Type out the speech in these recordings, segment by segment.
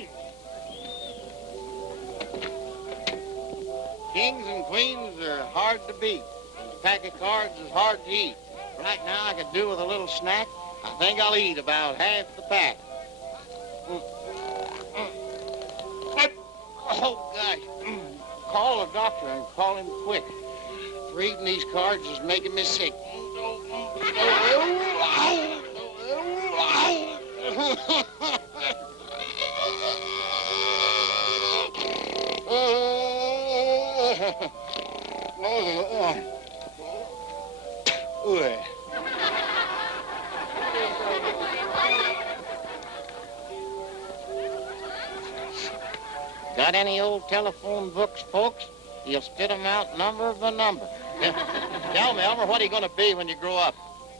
Kane. Kings and queens are hard to beat. A pack of cards is hard to eat. Right now, I could do with a little snack. I think I'll eat about half the pack. Oh, gosh. Call the doctor and call him quick. Reading these cards is making me sick. Got any old telephone books, folks? You'll spit them out number by number. Tell me, Elmer, what are you going to be when you grow up?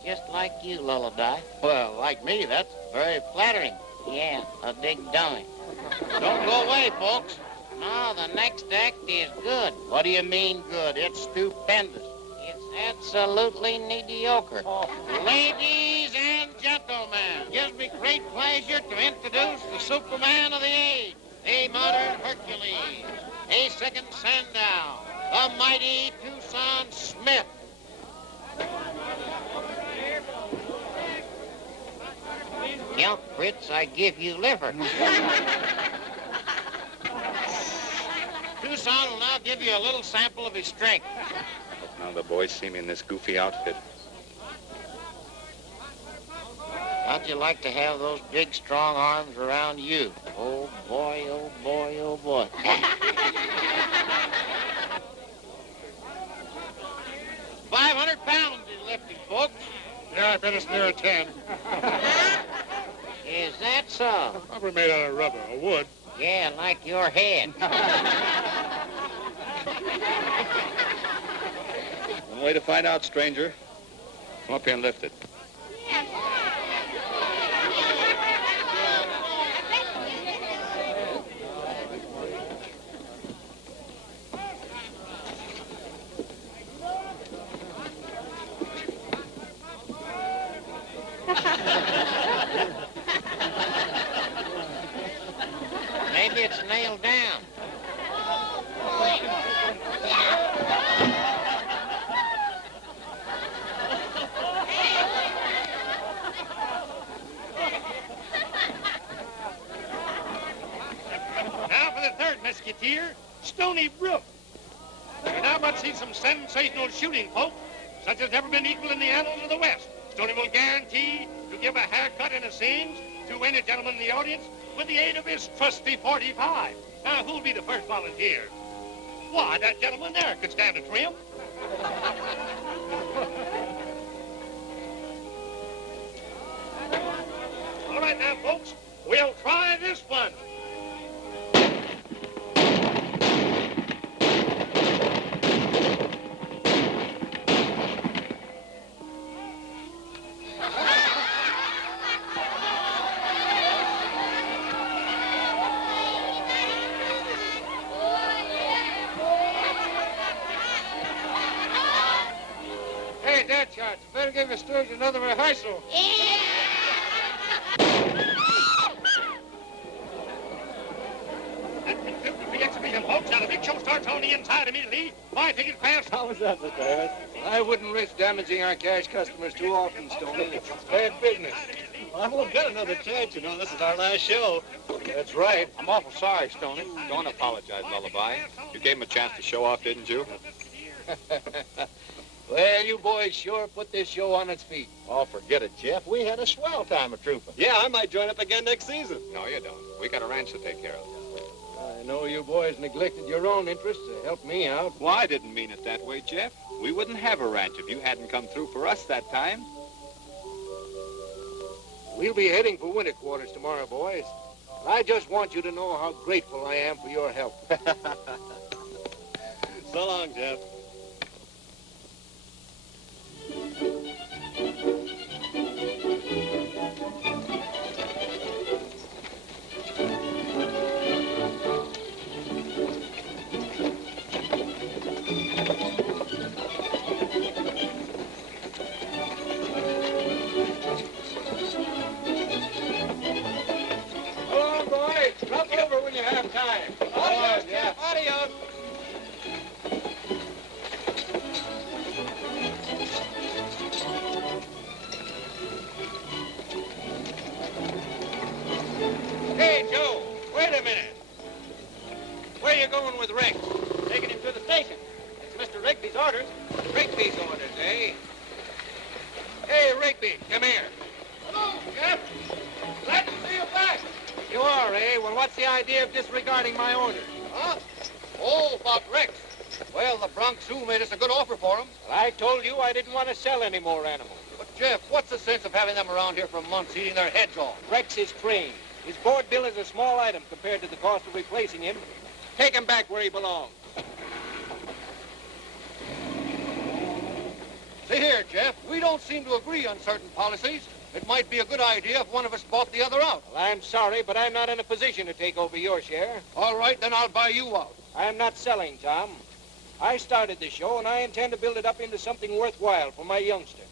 Just like you, Lullaby. Well, like me, that's very flattering. Yeah, a big dummy. Don't go away, folks. No, the next act is good. What do you mean good? It's stupendous. It's absolutely mediocre. Oh. Ladies and gentlemen, gives me great pleasure to introduce the Superman of the age, a modern Hercules, a second Sandow, the mighty Tucson Smith. Culprits, I give you liver. Tucson will now give you a little sample of his strength. Now the boys see me in this goofy outfit. How'd you like to have those big, strong arms around you? Oh, boy, oh, boy, oh, boy. 500 pounds he's lifting, folks. Yeah, I bet it's near a 10. Is that so? Probably made out of rubber or wood. Yeah, like your head. One way to find out, stranger. Come up here and lift it. Maybe it's nailed down. Now for the third Mesquiteer, Stony Brook. We now must see some sensational shooting, folks, such as never been equal in the annals of the West. Stony will guarantee to give a haircut and a singe to any gentleman in the audience with the aid of his trusty 45. Now, who'll be the first volunteer? Why, that gentleman there could stand a trim. All right now, folks, we'll try this one. Better give Sturge another rehearsal. That concludes the exhibition, folks. Now, the big show starts on the inside immediately. My ticket's passed. How was that, Mr. Harris? I wouldn't risk damaging our cash customers too often, Stoney. It's bad business. Well, I won't get another chance, you know. This is our last show. That's right. I'm awful sorry, Stoney. Don't apologize, Lullaby. You gave him a chance to show off, didn't you? Well, you boys sure put this show on its feet. Oh, forget it, Jeff. We had a swell time of trooping. Yeah, I might join up again next season. No, you don't. We got a ranch to take care of. I know you boys neglected your own interests to help me out. Well, I didn't mean it that way, Jeff. We wouldn't have a ranch if you hadn't come through for us that time. We'll be heading for winter quarters tomorrow, boys. I just want you to know how grateful I am for your help. So long, Jeff. Come on, boys. Drop Where you going with Rex? Taking him to the station. It's Mr. Rigby's orders. Rigby's orders, eh? Hey, Rigby, come here. Hello, Jeff. Glad to see you back. You are, eh? Well, what's the idea of disregarding my orders? Huh? Oh, about Rex. Well, the Bronx Zoo made us a good offer for him. Well, I told you I didn't want to sell any more animals. But, Jeff, what's the sense of having them around here for months eating their heads off? Rex is trained. His board bill is a small item compared to the cost of replacing him. Take him back where he belongs. See here, Jeff, we don't seem to agree on certain policies. It might be a good idea if one of us bought the other out. Well, I'm sorry, but I'm not in a position to take over your share. All right, then I'll buy you out. I'm not selling, Tom. I started the show, and I intend to build it up into something worthwhile for my youngster.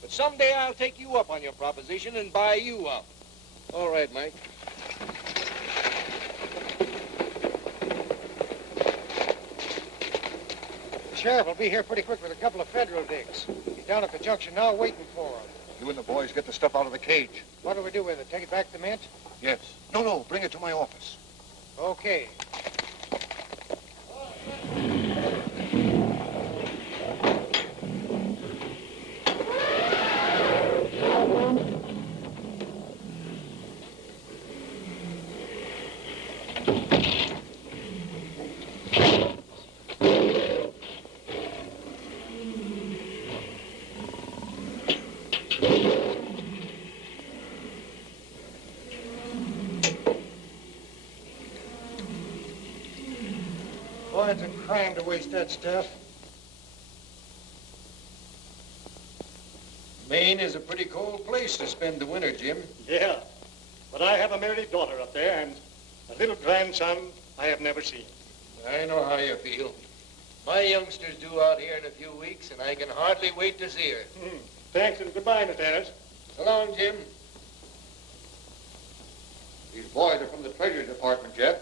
But someday I'll take you up on your proposition and buy you out. All right, Mike. The sheriff will be here pretty quick with a couple of federal digs. He's down at the junction now waiting for him. You and the boys get the stuff out of the cage. What do we do with it? Take it back to the mint? Yes. No, bring it to my office. Okay. Boy, it's a crime to waste that stuff. Maine is a pretty cold place to spend the winter, Jim. Yeah, but I have a married daughter up there and a little grandson I have never seen. I know how you feel. My youngster's due out here in a few weeks, and I can hardly wait to see her. Thanks and goodbye, Miss Harris. So long, Jim. These boys are from the Treasury Department, Jeff.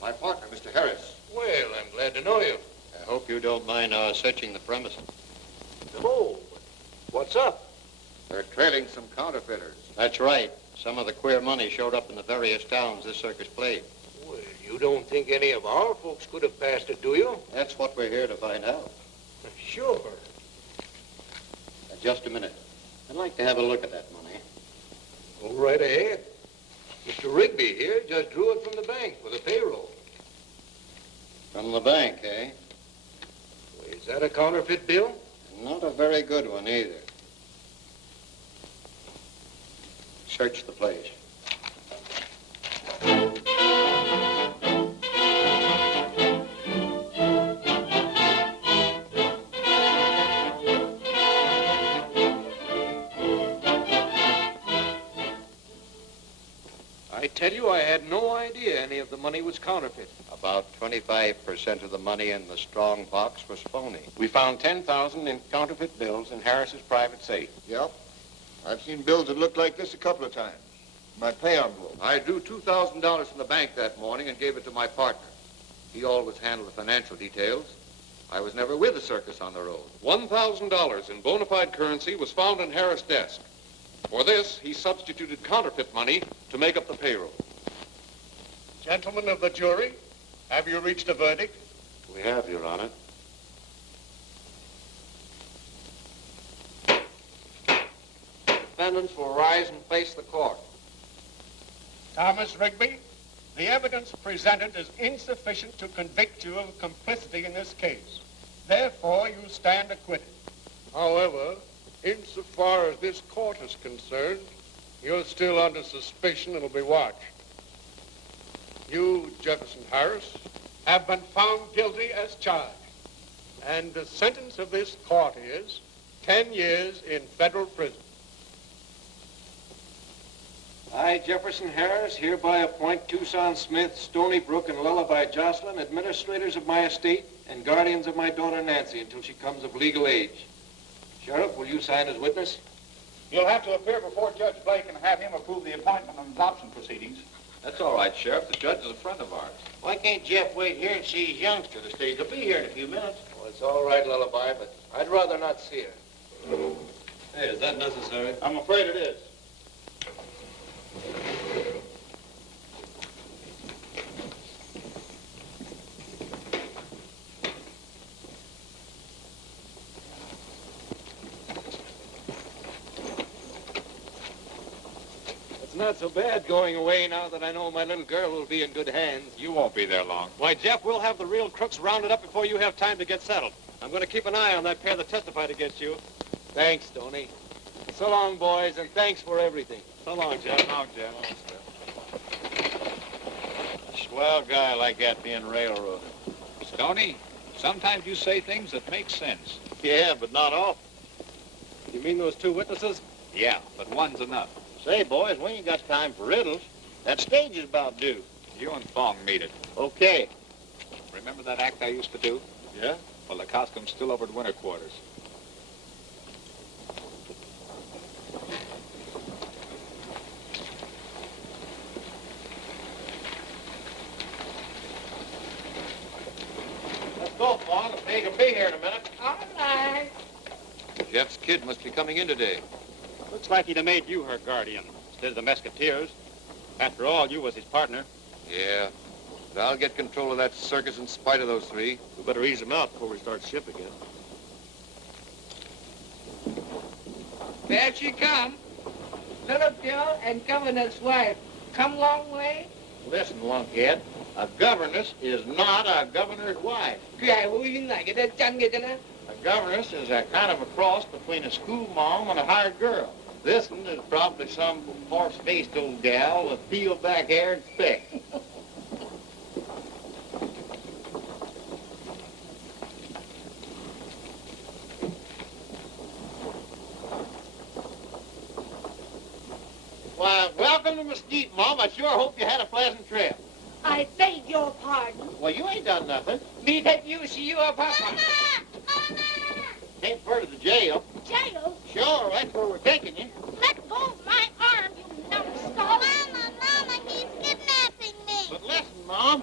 My partner, Mr. Harris. Well, I'm glad to know you. I hope you don't mind our searching the premises. Oh, what's up? They're trailing some counterfeiters. That's right. Some of the queer money showed up in the various towns this circus played. Well, you don't think any of our folks could have passed it, do you? That's what we're here to find out. Sure. Just a minute. I'd like to have a look at that money. Go right ahead. Mr. Rigby here just drew it from the bank for the payroll. From the bank, eh? Is that a counterfeit bill? Not a very good one, either. Search the place. I tell you, I had no idea any of the money was counterfeit. About 25% of the money in the strong box was phony. We found $10,000 in counterfeit bills in Harris's private safe. Yep. I've seen bills that looked like this a couple of times. My pay envelope. I drew $2,000 from the bank that morning and gave it to my partner. He always handled the financial details. I was never with the circus on the road. $1,000 in bona fide currency was found in Harris' desk. For this, he substituted counterfeit money to make up the payroll. Gentlemen of the jury, have you reached a verdict? We have, Your Honor. Defendants will rise and face the court. Thomas Rigby, the evidence presented is insufficient to convict you of complicity in this case. Therefore, you stand acquitted. However, insofar as this court is concerned, you're still under suspicion and will be watched. You, Jefferson Harris, have been found guilty as charged. And the sentence of this court is 10 years in federal prison. I, Jefferson Harris, hereby appoint Tucson Smith, Stony Brook, and Lullaby Jocelyn administrators of my estate and guardians of my daughter Nancy until she comes of legal age. Sheriff, will you sign as witness? You'll have to appear before Judge Blake and have him approve the appointment and adoption proceedings. That's all right, Sheriff. The judge is a friend of ours. Why can't Jeff wait here and see his youngster? The stage will be here in a few minutes. Well, it's all right, Lullaby, but I'd rather not see her. Hey, is that necessary? I'm afraid it is. not so bad going away now that I know my little girl will be in good hands. You won't be there long. Why, Jeff, we'll have the real crooks rounded up before you have time to get settled. I'm going to keep an eye on that pair that testified against you. Thanks, Tony. So long, boys, and thanks for everything. So long, Jeff. So long, Jeff. Swell guy like that being railroaded. Stoney, sometimes you say things that make sense. Yeah, but not often. You mean those two witnesses? Yeah, but one's enough. Say, boys, we ain't got time for riddles. That stage is about due. You and Fong meet it. Okay. Remember that act I used to do? Yeah? Well, the costume's still over at winter quarters. Let's go, Fong. The pig will be here in a minute. All right. Jeff's kid must be coming in today. Looks like he'd have made you her guardian instead of the Mesquiteers. After all, you was his partner. Yeah. But I'll get control of that circus in spite of those three. We better ease him out before we start ship again. There she come. Little girl and governor's wife. Come long way? Listen, lunkhead. A governess is not a governor's wife. A governess is a kind of a cross between a school mom and a hired girl. This one is probably some horse-faced old gal with peeled back hair and specs. Why, welcome to Mesquite, Mom. I sure hope you had a pleasant trip. I beg your pardon. Well, you ain't done nothing. Me that you see your papa. Ain't far to the jail. Jail? Sure, that's where we're taking you. Let go of my arm, you numbskull. Mama, he's kidnapping me. But listen, Mom.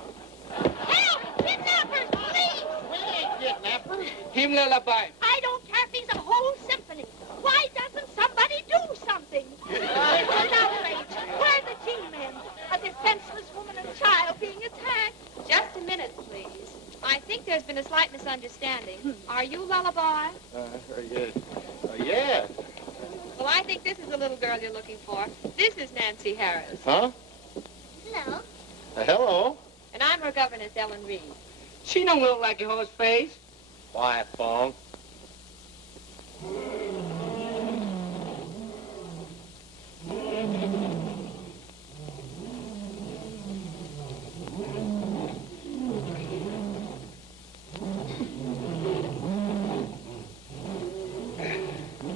Help! Kidnappers, please! We ain't kidnappers. Him lullaby. I don't care if he's a whole symphony. Why doesn't somebody do something? It was an outrage. Where are the G-men? A defenseless woman and child being attacked. Just a minute, please. I think there's been a slight misunderstanding. Are you Lullaby? Yeah. Well, I think this is the little girl you're looking for. This is Nancy Harris. Huh? Hello. Hello. And I'm her governess, Ellen Reed. She don't look like a horse face. Quiet, Fong.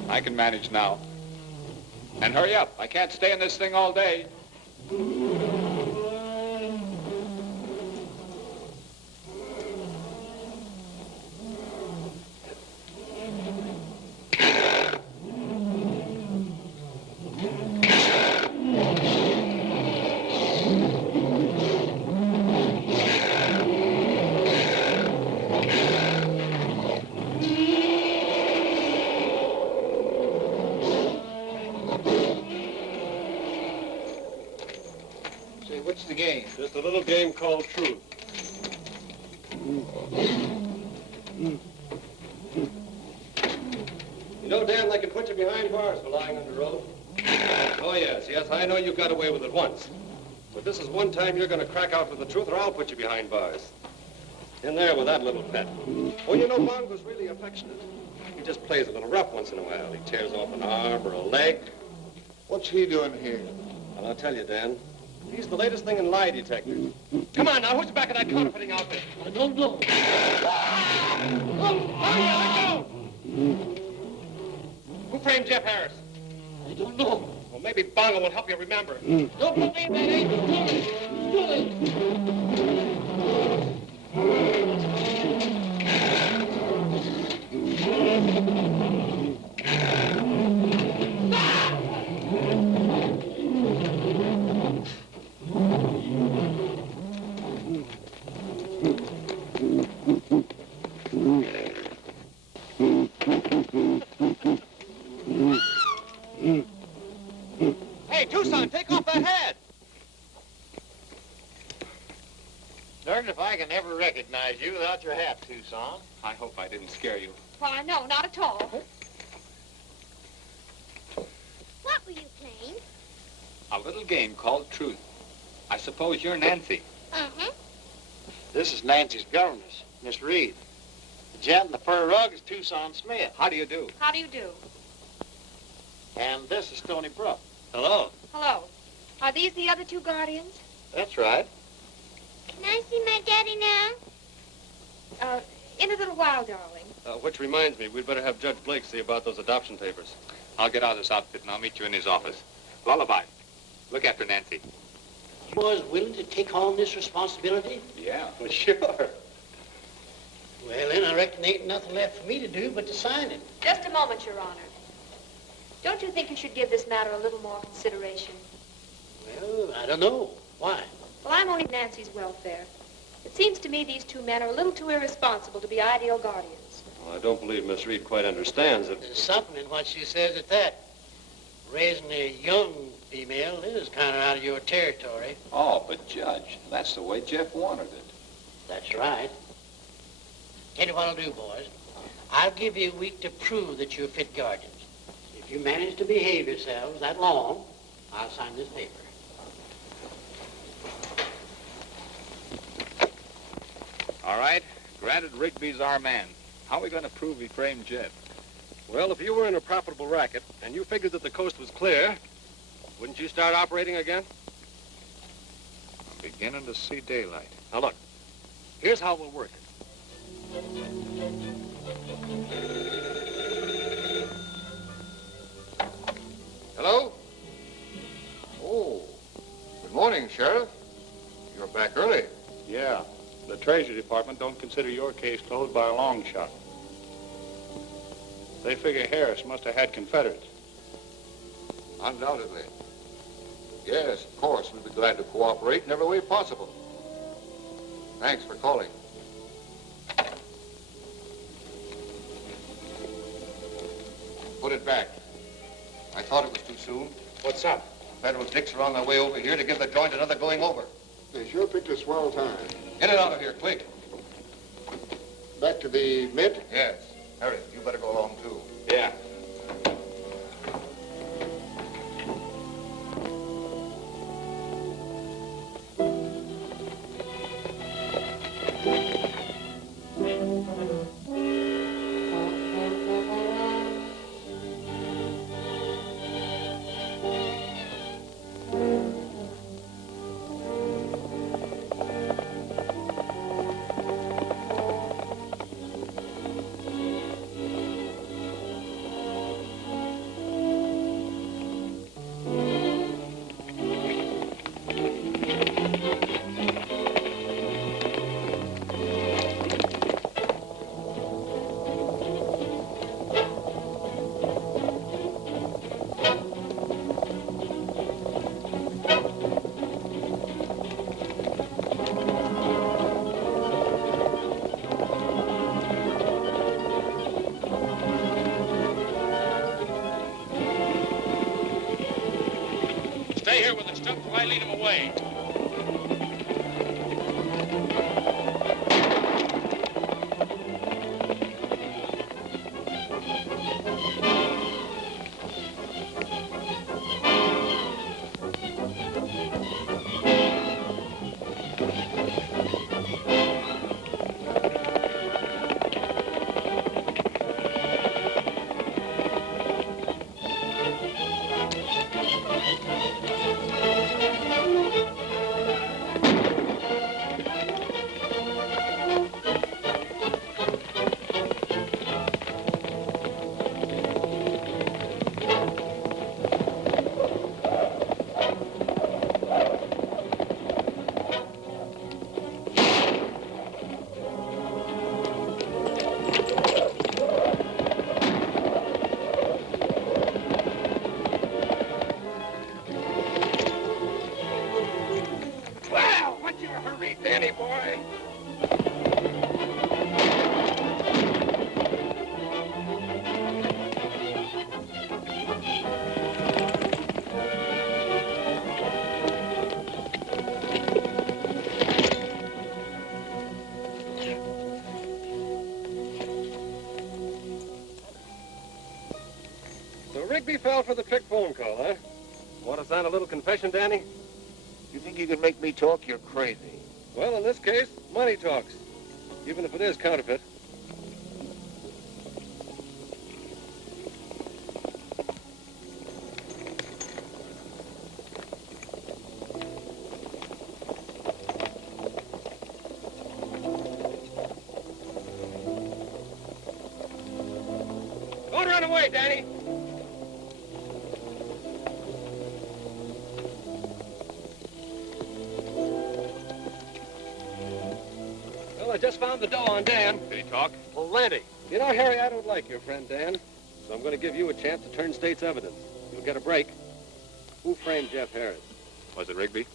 I can manage now. And hurry up. I can't stay in this thing all day. What's the game? Just a little game called Truth. You know, Dan, they can put you behind bars for lying under oath. Oh, yes, I know you got away with it once. But this is one time you're going to crack out with the truth, or I'll put you behind bars. In there with that little pet. Oh, you know, Bond was really affectionate. He just plays a little rough once in a while. He tears off an arm or a leg. What's he doing here? Well, I'll tell you, Dan. He's the latest thing in lie detectors. Come on now, who's the back of that counterfeiting outfit? I don't know. Oh, who framed Jeff Harris? I don't know. Well, maybe Bongo will help you remember. Don't put me in that angel. Hey, Tucson, take off that hat! Darned if I can ever recognize you without your hat, Tucson. I hope I didn't scare you. Why, no, not at all. What were you playing? A little game called truth. I suppose you're Nancy. Uh-huh. This is Nancy's governess, Miss Reed. The gent in the fur rug is Tucson Smith. How do you do? How do you do? And this is Stony Brook. Hello. Hello. Are these the other two guardians? That's right. Can I see my daddy now? In a little while, darling. Which reminds me, we'd better have Judge Blake see about those adoption papers. I'll get out of this outfit and I'll meet you in his office. Lullaby, look after Nancy. You boys willing to take on this responsibility? Yeah. Well, sure. Well, then I reckon there ain't nothing left for me to do but to sign it. Just a moment, Your Honor. Don't you think you should give this matter a little more consideration? Well, I don't know. Why? Well, I'm only Nancy's welfare. It seems to me these two men are a little too irresponsible to be ideal guardians. Well, I don't believe Miss Reed quite understands it. There's something in what she says at that. Raising a young female is kind of out of your territory. Oh, but Judge, that's the way Jeff wanted it. That's right. Tell you what I'll do, boys. I'll give you a week to prove that you're fit guardians. If you manage to behave yourselves that long, I'll sign this paper. All right, granted Rigby's our man. How are we going to prove he framed Jeff? Well, if you were in a profitable racket and you figured that the coast was clear, wouldn't you start operating again? I'm beginning to see daylight. Now look, here's how we'll work it. Hello? Oh, good morning, Sheriff. You're back early. Yeah. The Treasury Department don't consider your case closed by a long shot. They figure Harris must have had Confederates. Undoubtedly. Yes, of course. We'd be glad to cooperate in every way possible. Thanks for calling. Put it back. I thought it was too soon. What's up? Federal dicks are on their way over here to give the joint another going over. They sure picked a swell time. Get it out of here, quick. Back to the Mint? Yes. Harry, you better go along, too. Yeah. Stay here with the stuff till I lead him away. Danny boy. So Rigby fell for the trick phone call, huh? Want to sign a little confession, Danny? You think you can make me talk? You're crazy. Well, in this case, money talks. Even if it is counterfeit. Don't run away, Danny. Well, I just found the dough on Dan. Did he talk? Plenty. You know, Harry, I don't like your friend Dan, so I'm going to give you a chance to turn state's evidence. You'll get a break. Who framed Jeff Harris? Was it Rigby?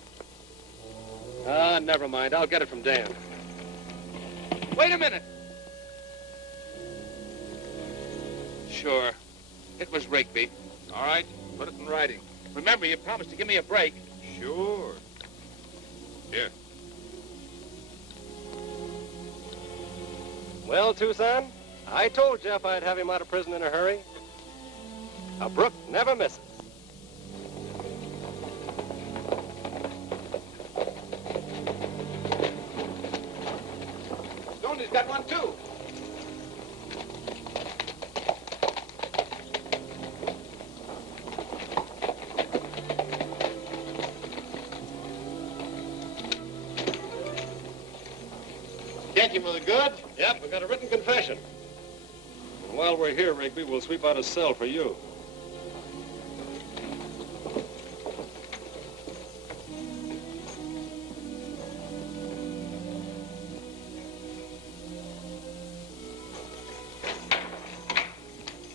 Never mind. I'll get it from Dan. Wait a minute. Sure. It was Rigby. All right, put it in writing. Remember, you promised to give me a break. Sure. Here. Well, Tucson, I told Jeff I'd have him out of prison in a hurry. A brook never misses. Stoney's got one, too. Get you with the goods? Yep, we got a written confession. And while we're here, Rigby, we'll sweep out a cell for you.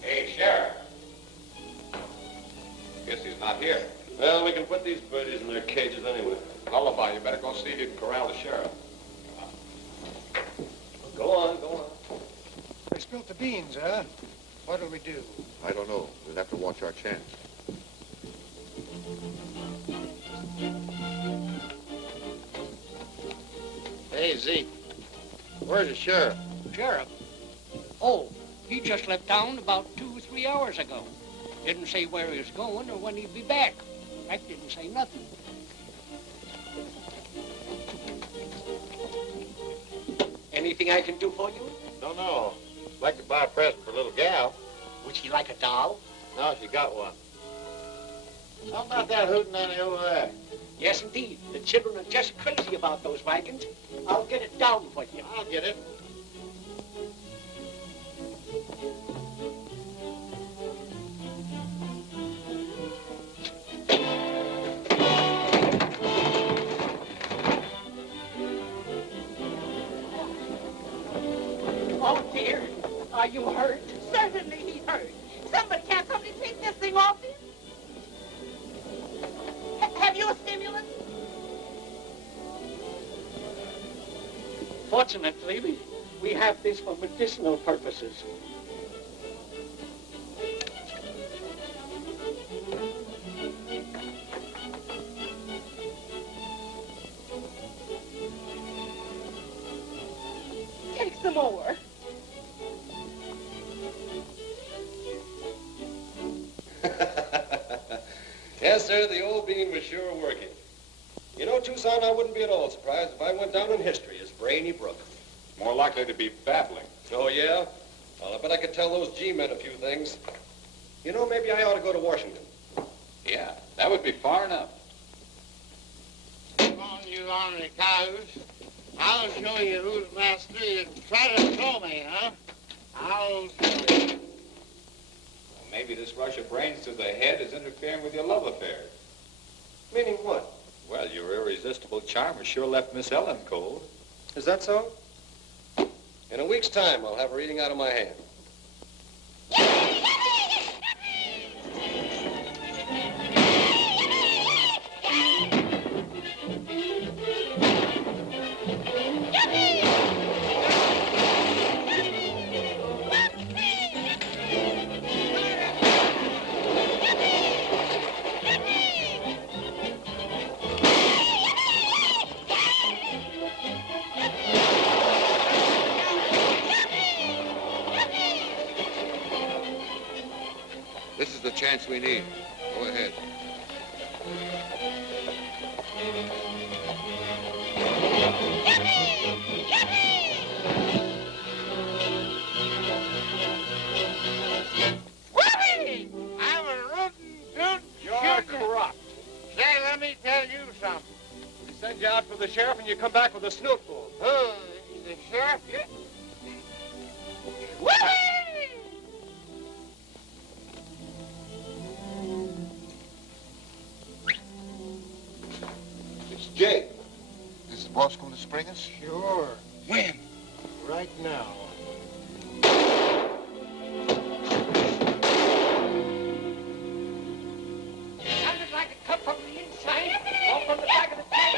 Hey, Sheriff. Guess he's not here. Well, we can put these birdies in their cages anyway. Lullaby, you better go see if you can corral the sheriff. Go on, go on. They spilt the beans, huh? What'll we do? I don't know. We'll have to watch our chance. Hey, Zeke. Where's the sheriff? Sheriff? Oh, he just left town about 2 or 3 hours ago. Didn't say where he was going or when he'd be back. In fact, didn't say nothing. Anything I can do for you? Don't know. I'd like to buy a present for a little gal. Would she like a doll? No, she got one. How about that hootenanny over there? Yes, indeed. The children are just crazy about those wagons. I'll get it down for you. I'll get it. Oh, dear. Are you hurt? Certainly he's hurt. Can't somebody take this thing off him? Have you a stimulant? Fortunately, we have this for medicinal purposes. Take some more. Yes, sir, the old bean was sure working. You know, Tucson, I wouldn't be at all surprised if I went down in history as Brainy Brook. More likely to be babbling. Oh, yeah? Well, I bet I could tell those G-men a few things. You know, maybe I ought to go to Washington. Yeah, that would be far enough. Come on, you ornery cows. I'll show you who's master. You try to throw me, huh? I'll show you. Maybe this rush of brains to the head is interfering with your love affairs. Meaning what? Well, your irresistible charm has sure left Miss Ellen cold. Is that so? In a week's time, I'll have her eating out of my hand. This is the chance we need. Go ahead. Sheriff, and you come back with a snootful. Oh, the sheriff? Yeah. It's Jake. Is the boss going to spring us? Sure. When? Right now. Sounded like it come from the inside or from the back of the train.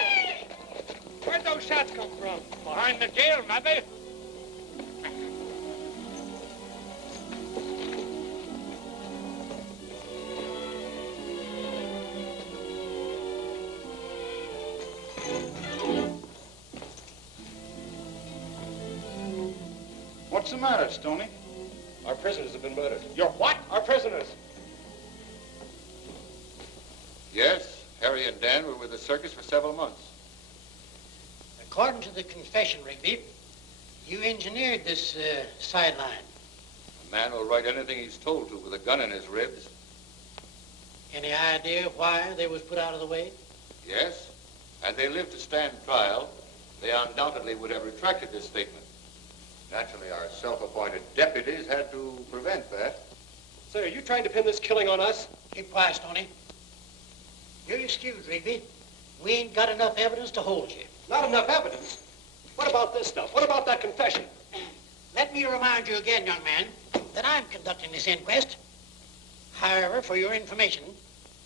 Where'd those shots come from? Behind the jail, maybe? What's the matter, Stoney? Our prisoners have been murdered. Your what? Our prisoners. Yes, Harry and Dan were with the circus for several months. According to the confession, Rigby, you engineered this sideline. A man will write anything he's told to with a gun in his ribs. Any idea why they was put out of the way? Yes, had they lived to stand trial, they undoubtedly would have retracted this statement. Naturally, our self-appointed deputies had to prevent that. Say, are you trying to pin this killing on us? Keep quiet, Stoney. You're excused, Rigby. We ain't got enough evidence to hold you. Not enough evidence. What about this stuff? What about that confession? Let me remind you again, young man, that I'm conducting this inquest. However, for your information,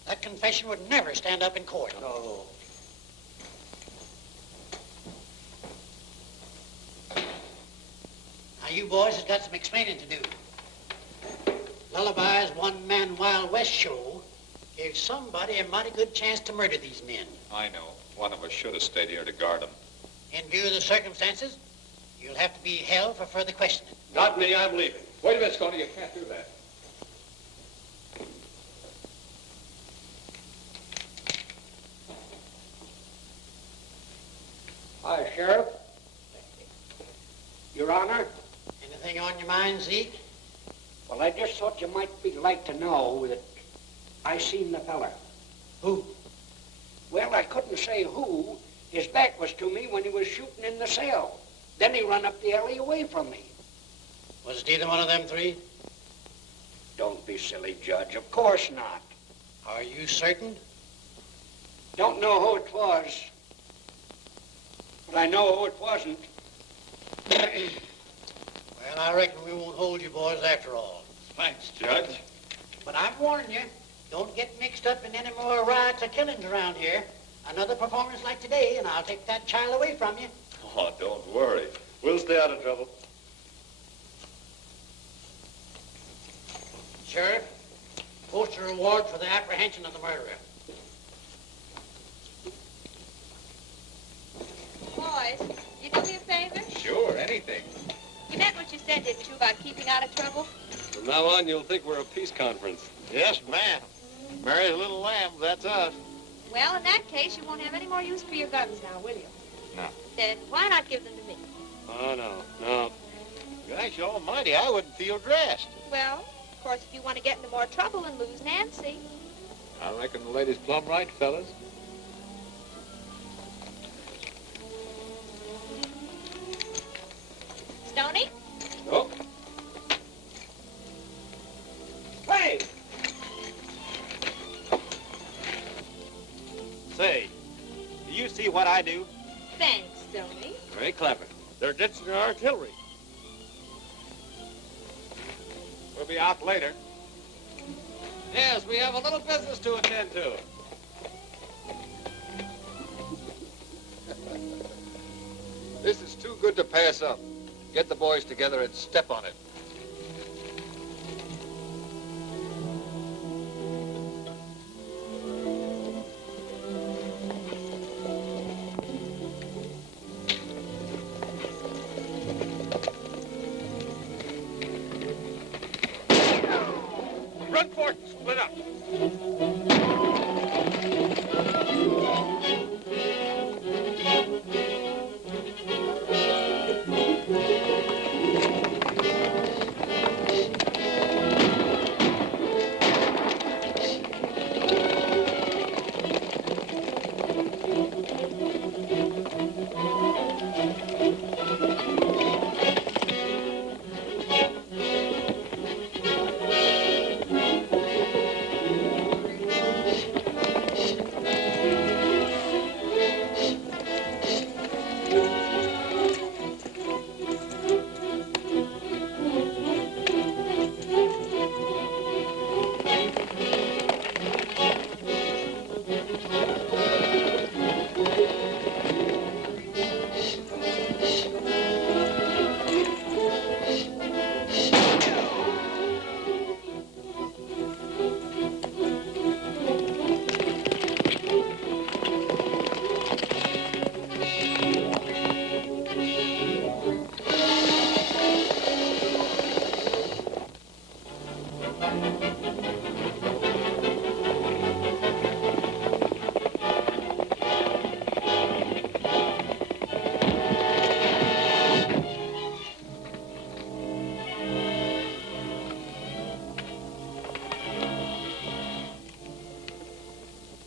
that confession would never stand up in court. No. Now, you boys has got some explaining to do. Lullaby's one-man Wild West show gave somebody a mighty good chance to murder these men. I know. One of us should have stayed here to guard them. In view of the circumstances, you'll have to be held for further questioning. Not me, I'm leaving. Wait a minute, Stoney, you can't do that. Hi, Sheriff. Your Honor. Anything on your mind, Zeke? Well, I just thought you might be like to know that I seen the feller. Who? Well, I couldn't say who. His back was to me when he was shooting in the cell. Then he run up the alley away from me. Was it either one of them three? Don't be silly, Judge. Of course not. Are you certain? Don't know who it was. But I know who it wasn't. Well, I reckon we won't hold you boys after all. Thanks, Judge. But I'm warning you, don't get mixed up in any more riots or killings around here. Another performance like today, and I'll take that child away from you. Oh, don't worry. We'll stay out of trouble. Sheriff, post a reward for the apprehension of the murderer. Boys, you do me a favor? Sure, anything. You meant what you said, didn't you, about keeping out of trouble? From now on, you'll think we're a peace conference. Yes, ma'am. Mary's little lamb, that's us. Well, in that case, you won't have any more use for your guns now, will you? No. Then why not give them to me? Oh, no. Gosh almighty, I wouldn't feel dressed. Well, of course, if you want to get into more trouble and lose Nancy. I reckon the lady's plumb right, fellas. Stoney? Oh. Hey! Say, do you see what I do? Thanks, Stoney. Very clever. They're ditching their artillery. We'll be out later. Yes, we have a little business to attend to. This is too good to pass up. Get the boys together and step on it. Run for it, split up.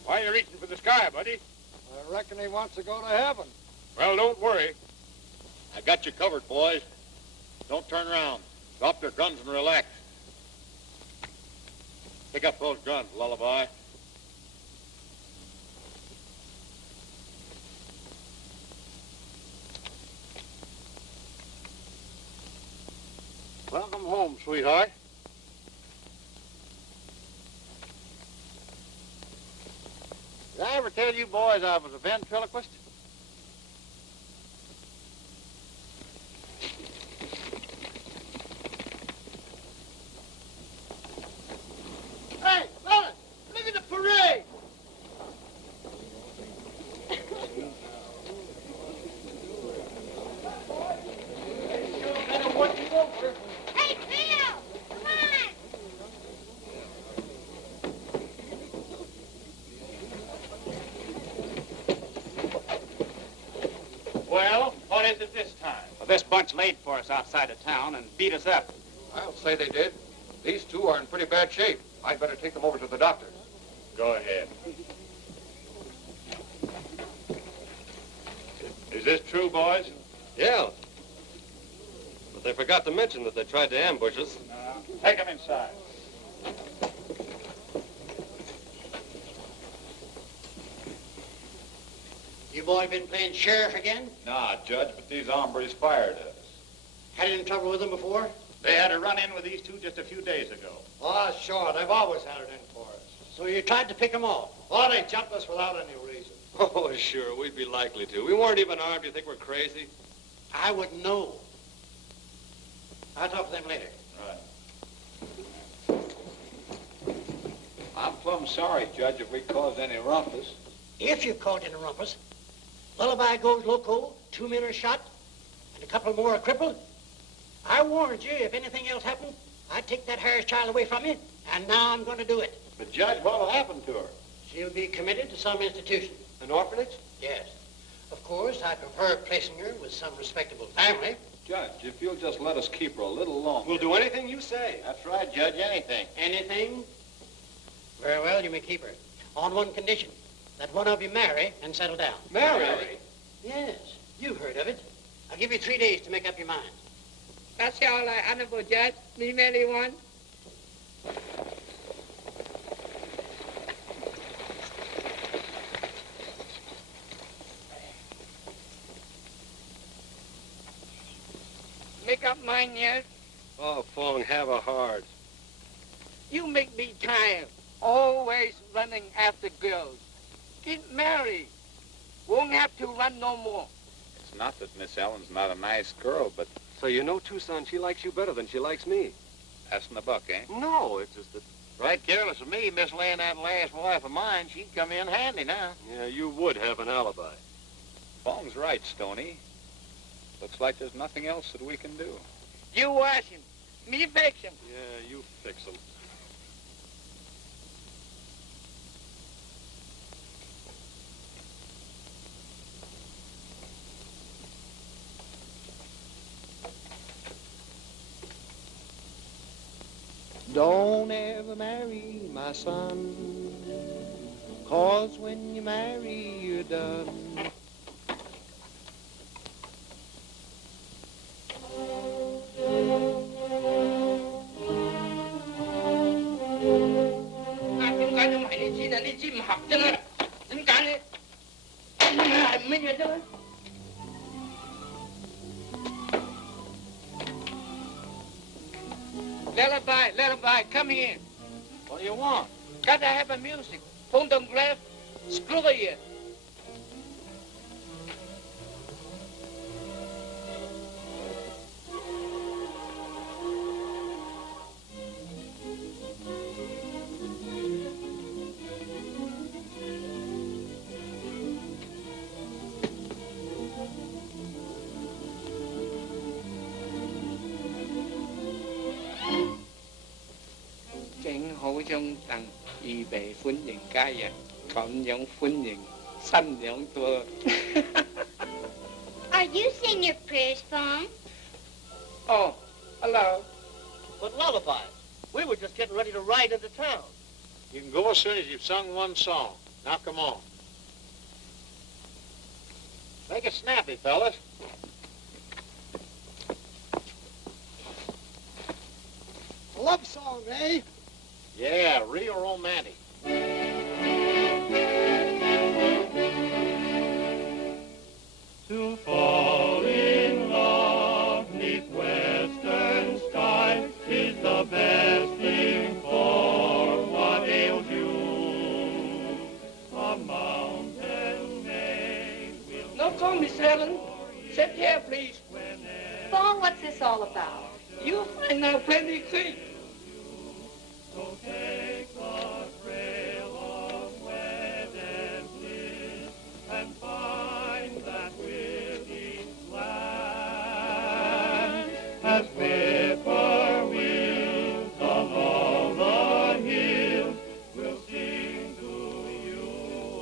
Why are you reaching for the sky, buddy? I reckon he wants to go to heaven. Well, don't worry. I got you covered, boys. Don't turn around. Drop your guns and relax. Pick up those guns, Lullaby. Welcome home, sweetheart. Did I ever tell you boys I was a ventriloquist? Hey, fellas, look at the parade. Hey, Phil! Come on! Well, what is it this time? Well, this bunch laid for us outside of town and beat us up. I'll say they did. These two are in pretty bad shape. I'd better take them over to the doctor. Go ahead. Is this true, boys? Yeah. But they forgot to mention that they tried to ambush us. Take them inside. You boys been playing sheriff again? Nah, Judge, but these hombres fired us. Had any trouble with them before? They had a run-in with these two just a few days ago. Oh, sure. They've always had it in for us. So you tried to pick them off? Oh, they jumped us without any reason. Oh, sure, we'd be likely to. We weren't even armed. You think we're crazy? I wouldn't know. I'll talk to them later. Right. I'm plumb sorry, Judge, if we caused any rumpus. If you caused any rumpus, Lullaby goes loco, 2 men are shot, and a couple more are crippled. I warned you, if anything else happened, I'd take that Harris child away from you, and now I'm going to do it. But, Judge, what'll happen to her? She'll be committed to some institution. An orphanage? Yes. Of course, I prefer placing her with some respectable family. Judge, if you'll just let us keep her a little longer. We'll do anything you say. That's right, Judge, anything. Anything? Very well, you may keep her. On one condition, that one of you marry and settle down. Marry? Yes, you've heard of it. I'll give you 3 days to make up your mind. That's all right, Honorable Judge. Me marry one. Make up mine yet? Oh, Fong, have a heart. You make me tired. Always running after girls. Get married. Won't have to run no more. It's not that Miss Ellen's not a nice girl, but... So you know, Tucson, she likes you better than she likes me. Passing the buck, eh? No, it's just that... Right careless of me, mislaying that last wife of mine. She'd come in handy now. Yeah, you would have an alibi. Fong's right, Stoney. Looks like there's nothing else that we can do. You wash him. Me fix him. Yeah, you fix them. Don't ever marry, my son, 'cause when you marry, you're done. Lullaby, come here. What do you want? Gotta have a music. Phonograph, screw it. 好相等，預備歡迎家人，咁樣歡迎新娘多。Are you saying your prayers, Fong? Oh, hello. But Lullaby, we were just getting ready to ride into town. You can go as soon as you've sung one song. Now come on. Make it snappy, fellas. A love song, eh? Yeah, real romantic. To fall in love 'neath western skies is the best thing for what ails you. A mountain maid will... No call, Miss Helen. Sit here, please. Fong, what's this all about? You'll find out plenty quick. So take the trail of wedded bliss and find that with each glance as whippoorwills along the hills will sing to you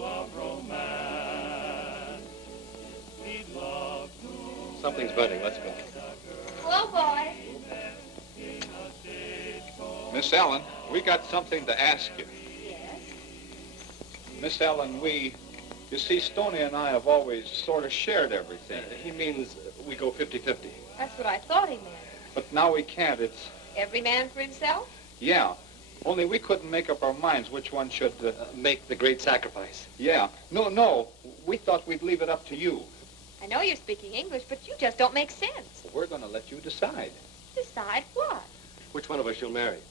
of romance. We'd love to... Something's burning. Let's go. Hello, boys. Miss Ellen, we got something to ask you. Yes? Miss Ellen, you see, Stoney and I have always sort of shared everything. He means we go 50-50. That's what I thought he meant. But now we can't. It's... Every man for himself? Yeah. Only we couldn't make up our minds which one should... make the great sacrifice. Yeah. No. We thought we'd leave it up to you. I know you're speaking English, but you just don't make sense. We're going to let you decide. Decide what? Which one of us you'll marry?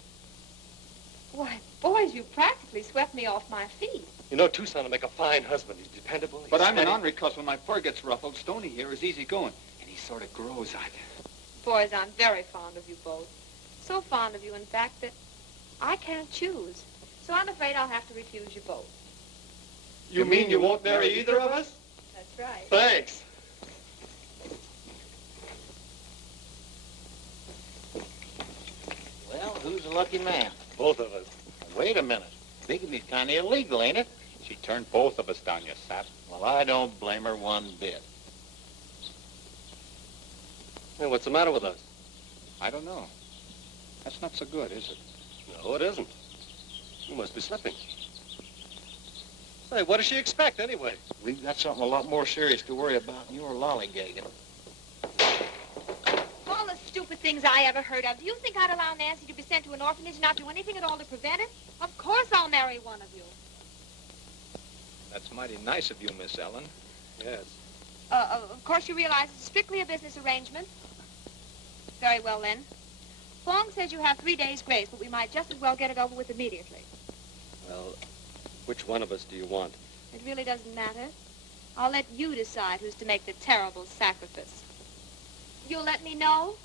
Why, boys, you practically swept me off my feet. You know, Tucson will make a fine husband. He's dependable. He's But I'm an steady. ornery cuss. When my fur gets ruffled, Stoney here is easygoing. And he sort of grows on you. Boys, I'm very fond of you both. So fond of you, in fact, that I can't choose. So I'm afraid I'll have to refuse you both. You mean you won't marry either of us? That's right. Thanks. Well, who's the lucky man? Both of us. Wait a minute. Bigamy's kind of illegal, ain't it? She turned both of us down, you sap. Well, I don't blame her one bit. Hey, what's the matter with us? I don't know. That's not so good, is it? No, it isn't. You must be slipping. Hey, what does she expect, anyway? We've got something a lot more serious to worry about than your lollygagging. All the stupid things I ever heard of. Do you think I'd allow Nancy to be sent to an orphanage and not do anything at all to prevent it? Of course I'll marry one of you. That's mighty nice of you, Miss Ellen. Yes. Of course you realize it's strictly a business arrangement. Very well, then. Fong says you have 3 days' grace, but we might just as well get it over with immediately. Well, which one of us do you want? It really doesn't matter. I'll let you decide who's to make the terrible sacrifice. You'll let me know?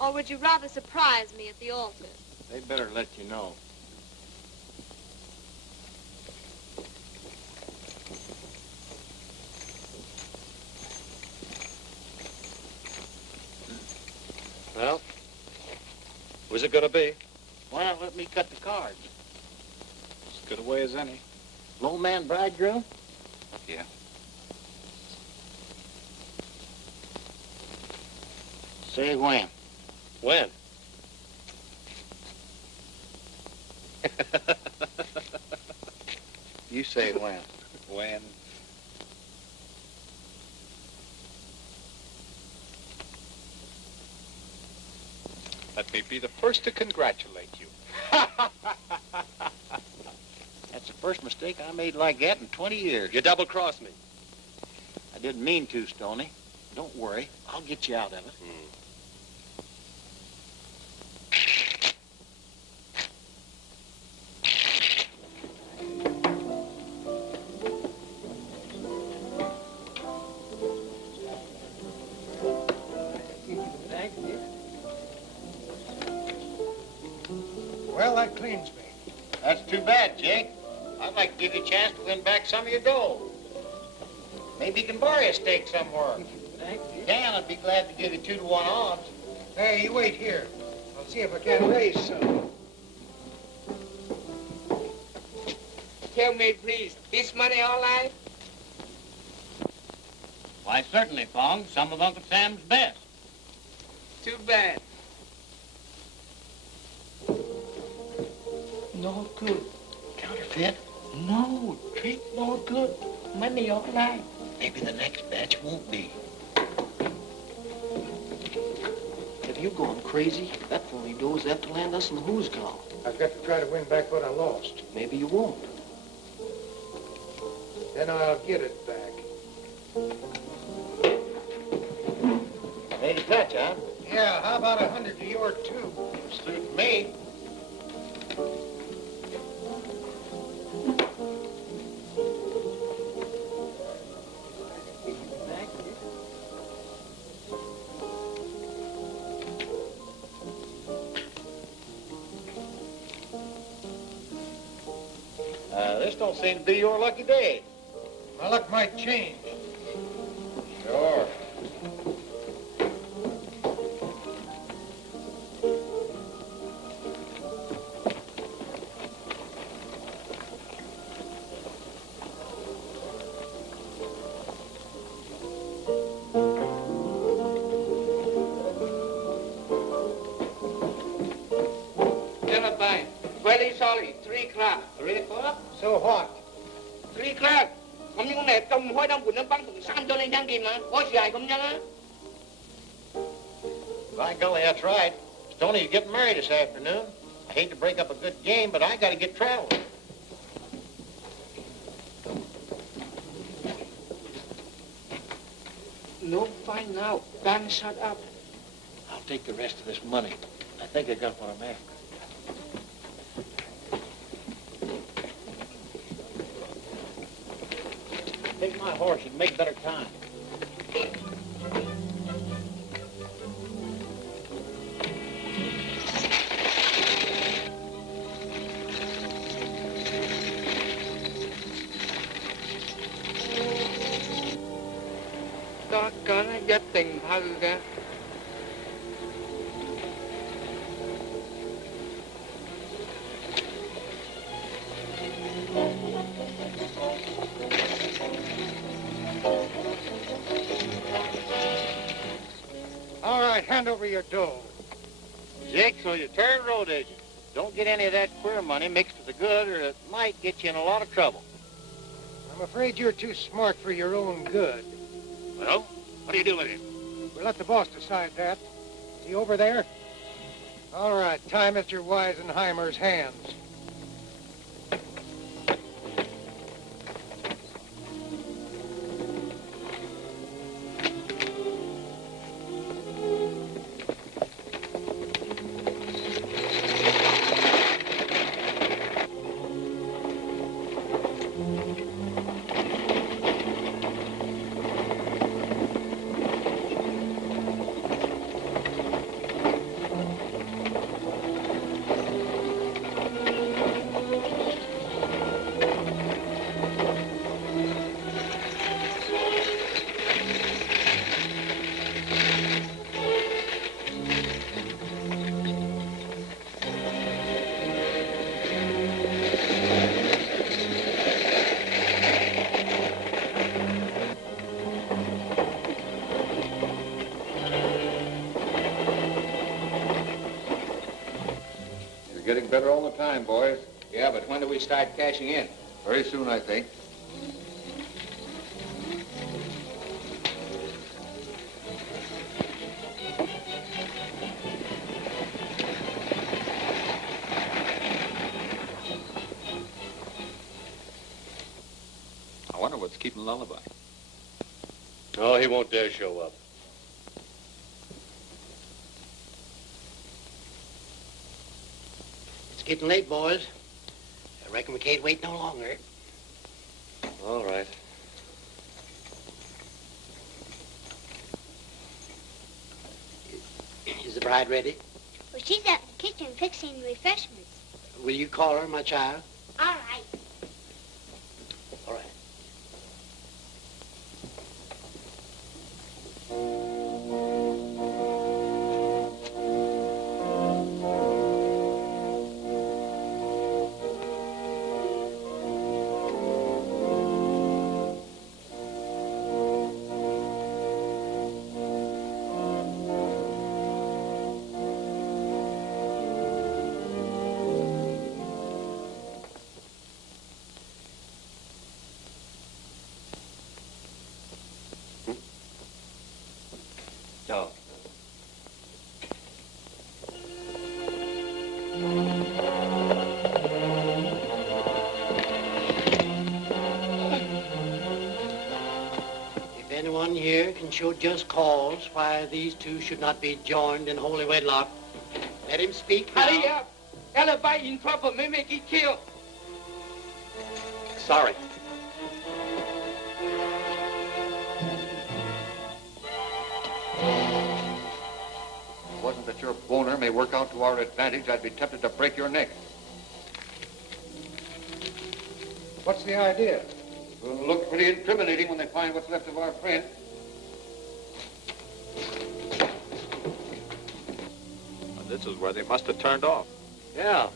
Or would you rather surprise me at the altar? They better let you know. Well, who's it gonna be? Why not let me cut the cards? As good a way as any. Low man bridegroom? Yeah. Say when. When? You say when. When? Let me be the first to congratulate you. That's the first mistake I made like that in 20 years. You double-crossed me. I didn't mean to, Stoney. Don't worry. I'll get you out of it. Well, that cleans me. That's too bad, Jake. I'd like to give you a chance to win back some of your dough. Maybe you can borrow a stake somewhere. If you can, I'd be glad to give you 2-to-1 odds. Hey, you wait here. I'll see if I can't raise some. Tell me, please, this money all right? Why, certainly, Fong. Some of Uncle Sam's best. Too bad. No good. Counterfeit? No. Trick, no good. Money all right. Maybe the next batch won't be. If you're going crazy, that phony dough is have to land us in the who's call. I've got to try to win back what I lost. Maybe you won't. Then I'll get it back. Hey, touch, huh? Yeah, how about 100 to your 2? Suit me. This don't seem to be your lucky day. My luck might change. Sure. Telephone. Very sorry. 3 o'clock. 3 o'clock? So what? 3 o'clock. Không những con này trong khói đông quỳnh nó bắn từ Sam cho lên Giang Kim mà. Có gì ai không nhớ đó. By golly, that's right. Stoney's getting married this afternoon. I hate to break up a good game, but I got to get traveling. No find now. Don't shut up. I'll take the rest of this money. I think I got what I'm after. Take my horse and make better time. Có nó dắt tình thư kìa. All right, hand over your dough. Jake, so you turn road agent. Don't get any of that queer money mixed with the good, or it might get you in a lot of trouble. I'm afraid you're too smart for your own good. Well, what do you do with him? We'll let the boss decide that. Is he over there? All right, tie Mr. Weisenheimer's hands. Getting better all the time, boys. Yeah, but when do we start cashing in? Very soon, I think. I wonder what's keeping Lullaby. No, he won't dare show up. It's getting late, boys. I reckon we can't wait no longer. All right. Is the bride ready? Well, she's out in the kitchen fixing refreshments. Will you call her, my child? All right. All right. show just cause why these two should not be joined in holy wedlock. Let him speak now. Hurry up. Alibi in trouble. May make it kill. Sorry. Wasn't that your boner may work out to our advantage, I'd be tempted to break your neck. What's the idea? It'll look pretty incriminating when they find what's left of our friend. Well, this is where they must have turned off. Yeah.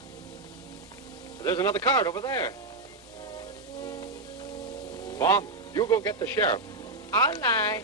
There's another card over there. Bob, you go get the sheriff. All right.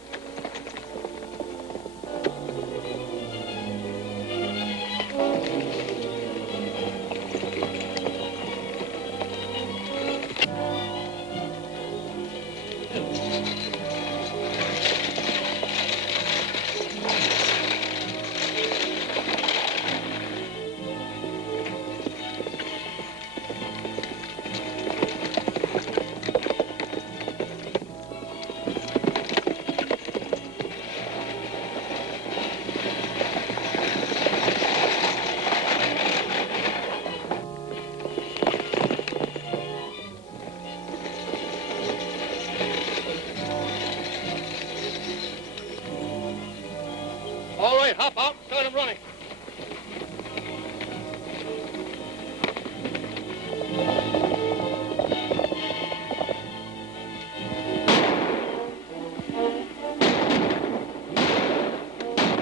All right, hop out. Start him running.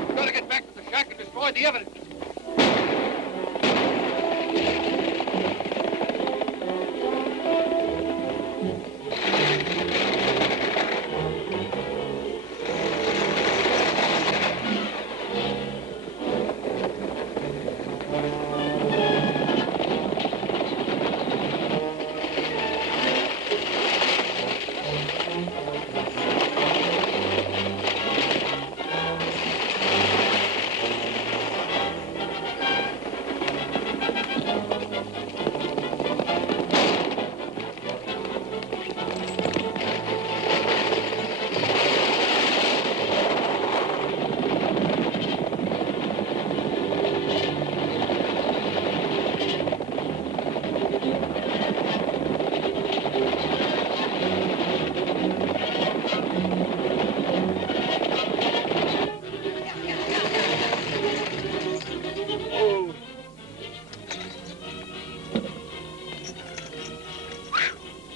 We've got to get back to the shack and destroy the evidence.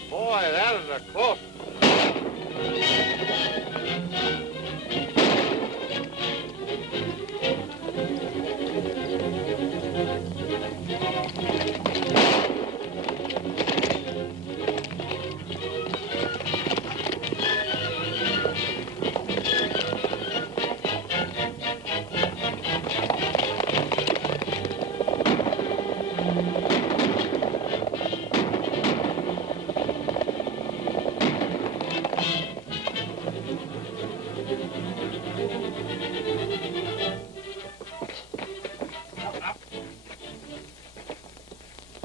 Boy, that is a close.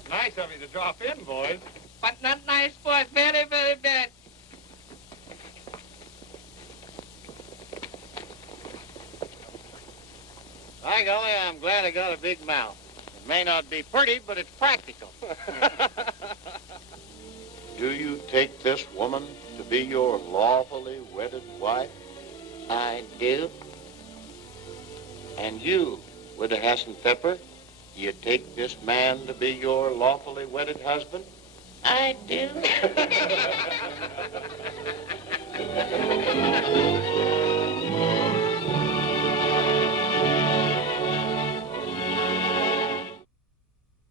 Nice of you to drop in, boys. But not nice, boys. Very, very bad. By golly, I'm glad I got a big mouth. It may not be pretty, but it's practical. Do you take this woman to be your lawfully wedded wife? I do. And you, Widow Hassan Pepper, do you take this man to be your lawfully wedded husband? I do.